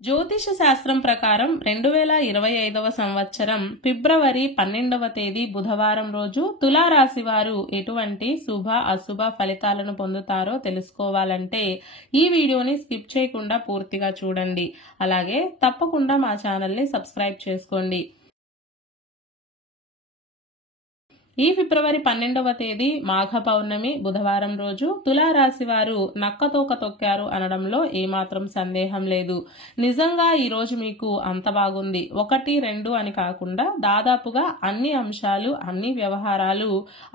జ్యోతిష శాస్త్రం ప్రకారం 2025వ సంవత్సరం ఫిబ్రవరి 12వ తేదీ బుధవారం రోజు తులారాశి వారు ఎటువంటి శుభ అశుభ ఫలితాలను పొందుతారో తెలుసుకోవాలంటే ఈ వీడియోని స్కిప్ చేయకుండా పూర్తిగా చూడండి. అలాగే తప్పకుండా మా ఛానల్ని సబ్స్క్రైబ్ చేసుకోండి. ఈ ఫిబ్రవరి 12వ తేదీ మాఘ పౌర్ణమి బుధవారం రోజు తులారాశి వారు నక్కతోక తొక్కారు అనడంలో ఏమాత్రం సందేహం లేదు. నిజంగా ఈ రోజు మీకు అంత బాగుంది. 1, 2 అని కాకుండా దాదాపుగా అన్ని అంశాలు, అన్ని వ్యవహారాలు,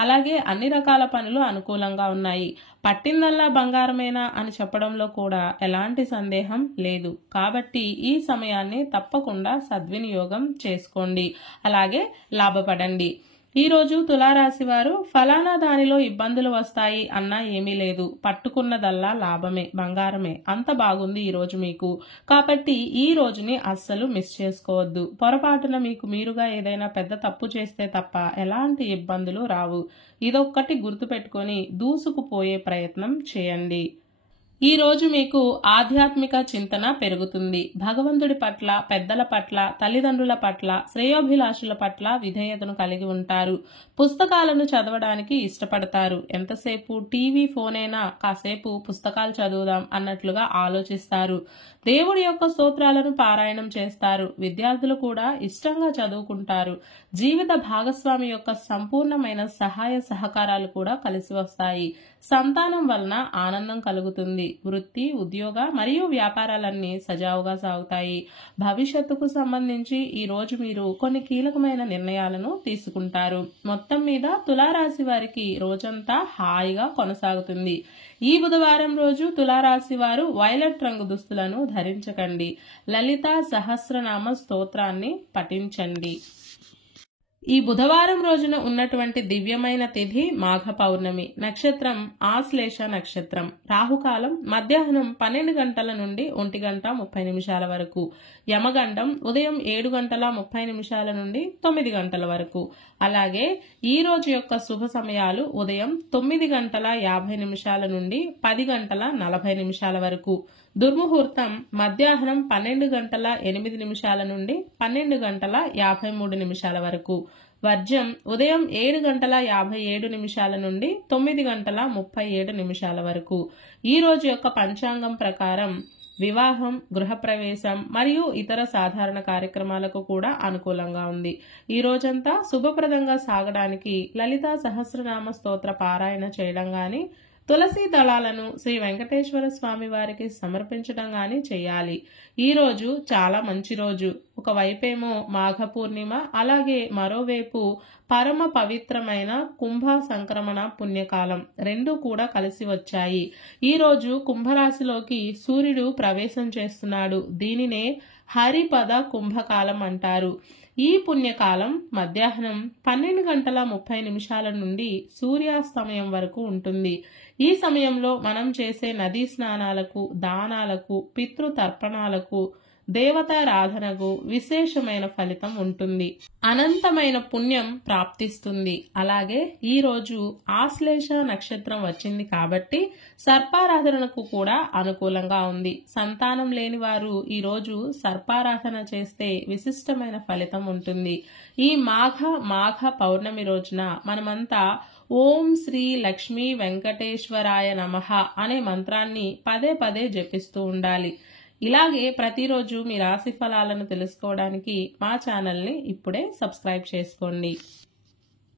అలాగే అన్ని రకాల పనులు అనుకూలంగా ఉన్నాయి. పట్టిందల్లా బంగారమేనా అని చెప్పడంలో కూడా ఎలాంటి సందేహం లేదు. కాబట్టి ఈ సమయాన్ని తప్పకుండా సద్వినియోగం చేసుకోండి, అలాగే లాభపడండి. ఈ రోజు తులారాశి వారు ఫలానా దానిలో ఇబ్బందులు వస్తాయి అన్నా ఏమీ లేదు. పట్టుకున్నదల్లా లాభమే, బంగారమే. అంత బాగుంది ఈ రోజు మీకు. కాబట్టి ఈ రోజుని అస్సలు మిస్ చేసుకోవద్దు. పొరపాటున మీకు మీరుగా ఏదైనా పెద్ద తప్పు చేస్తే తప్ప ఎలాంటి ఇబ్బందులు రావు. ఇదొక్కటి గుర్తుపెట్టుకొని దూసుకుపోయే ప్రయత్నం చేయండి. ఈ రోజు మీకు ఆధ్యాత్మిక చింతన పెరుగుతుంది. భగవంతుడి పట్ల, పెద్దల పట్ల, తల్లిదండ్రుల పట్ల, శ్రేయోభిలాషుల పట్ల విధేయతను కలిగి ఉంటారు. పుస్తకాలను చదవడానికి ఇష్టపడతారు. ఎంతసేపు టీవీ, ఫోన్ అయినా కాసేపు పుస్తకాలు చదువుదాం అన్నట్లుగా ఆలోచిస్తారు. దేవుడి యొక్క స్తోత్రాలను పారాయణం చేస్తారు. విద్యార్థులు కూడా ఇష్టంగా చదువుకుంటారు. జీవిత భాగస్వామి యొక్క సంపూర్ణమైన సహాయ సహకారాలు కూడా కలిసి వస్తాయి. సంతానం వలన ఆనందం కలుగుతుంది. వృత్తి, ఉద్యోగ మరియు వ్యాపారాలన్నీ సజావుగా సాగుతాయి. భవిష్యత్తుకు సంబంధించి ఈ రోజు మీరు కొన్ని కీలకమైన నిర్ణయాలను తీసుకుంటారు. మొత్తం మీద తులారాశి వారికి రోజంతా హాయిగా కొనసాగుతుంది. ఈ బుధవారం రోజు తులారాశి వారు వైలెట్ రంగు దుస్తులను ధరించకండి. లలిత సహస్రనామ స్తోత్రాన్ని పఠించండి. ఈ బుధవారం రోజున ఉన్నటువంటి దివ్యమైన తిథి మాఘ పౌర్ణమి. నక్షత్రం ఆశ్లేష నక్షత్రం. రాహుకాలం మధ్యాహ్నం 12 గంటల నుండి 1 గంట 30 నిమిషాల వరకు. యమగండం ఉదయం 7 గంటల 30 నిమిషాల నుండి 9 గంటల వరకు. అలాగే ఈ రోజు యొక్క శుభ సమయాలు ఉదయం 9 గంటల 50 నిమిషాల నుండి 10 గంటల 40 నిమిషాల వరకు. దుర్ముహూర్తం మధ్యాహ్నం 12 గంటల 8 నిమిషాల నుండి 12 గంటల 53 నిమిషాల వరకు. వర్జ్యం ఉదయం 7 గంటల 57 నిమిషాల నుండి 9 గంటల 37 నిమిషాల వరకు. ఈ రోజు యొక్క పంచాంగం ప్రకారం వివాహం, గృహప్రవేశం మరియు ఇతర సాధారణ కార్యక్రమాలకు కూడా అనుకూలంగా ఉంది. ఈ రోజంతా శుభప్రదంగా సాగడానికి లలితా సహస్రనామ స్తోత్ర పారాయణ చేయడం గాని, తులసి దళాలను శ్రీ వెంకటేశ్వర స్వామి వారికి సమర్పించడం గాని చేయాలి. ఈ రోజు చాలా మంచి రోజు. ఒకవైపేమో మాఘ పూర్ణిమ, అలాగే మరోవైపు పరమ పవిత్రమైన కుంభ సంక్రమణ పుణ్యకాలం రెండూ కూడా కలిసి వచ్చాయి. ఈ రోజు కుంభరాశిలోకి సూర్యుడు ప్రవేశం చేస్తున్నాడు. దీనినే హరిపద కుంభకాలం అంటారు. ఈ పుణ్యకాలం మధ్యాహ్నం 12 గంటల 30 నిమిషాల నుండి సూర్యాస్తమయం వరకు ఉంటుంది. ఈ సమయంలో మనం చేసే నదీ స్నానాలకు, దానాలకు, పితృతర్పణాలకు, దేవతారాధనకు విశేషమైన ఫలితం ఉంటుంది. అనంతమైన పుణ్యం ప్రాప్తిస్తుంది. అలాగే ఈ రోజు ఆశ్లేష నక్షత్రం వచ్చింది కాబట్టి సర్పారాధనకు కూడా అనుకూలంగా ఉంది. సంతానం లేని వారు ఈ రోజు సర్పారాధన చేస్తే విశిష్టమైన ఫలితం ఉంటుంది. ఈ మాఘ పౌర్ణమి రోజున మనమంతా ఓం శ్రీ లక్ష్మీ వెంకటేశ్వరాయ నమః అనే మంత్రాన్ని పదే పదే జపిస్తూ ఉండాలి. ఇలాగే ప్రతిరోజు మీ రాశి ఫలాలను తెలుసుకోవడానికి మా ఛానల్ని ఇప్పుడే సబ్స్క్రైబ్ చేసుకోండి.